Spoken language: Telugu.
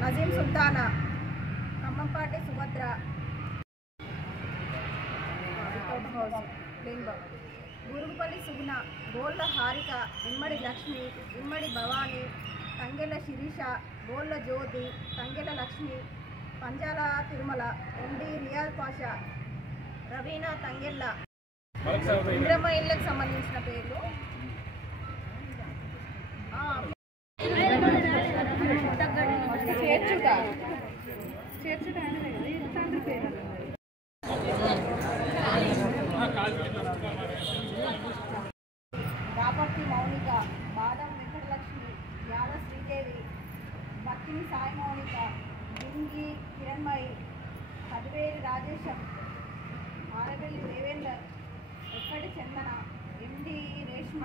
నజీం సుల్తానా, ఖమ్మంపాటి సుభద్ర, గురుగుపల్లి సుగుణ, గోళ్ళ హారిక, ఇమ్మడి లక్ష్మి, ఇమ్మడి భవానీ, తంగెల శిరీష, గోళ్ళ జ్యోతి, తంగెల లక్ష్మి, పంజాల తిరుమల, ఎండి రియాజ్ పాషా, రవీనా తంగెళ్ళ. ఇంద్రమ్మ ఇళ్ళకి సంబంధించిన పేర్లు రాపర్తి మౌనిక, బాదం వెంకటలక్ష్మి, యాద శ్రీదేవి, భక్తిని సాయి మౌనిక, డింగి కిరణ్మయి, కదివేరి రాజేశం, ఆరవెల్లి దేవేందర్, ఎక్కడి చందన, ఎండి రేష్మ.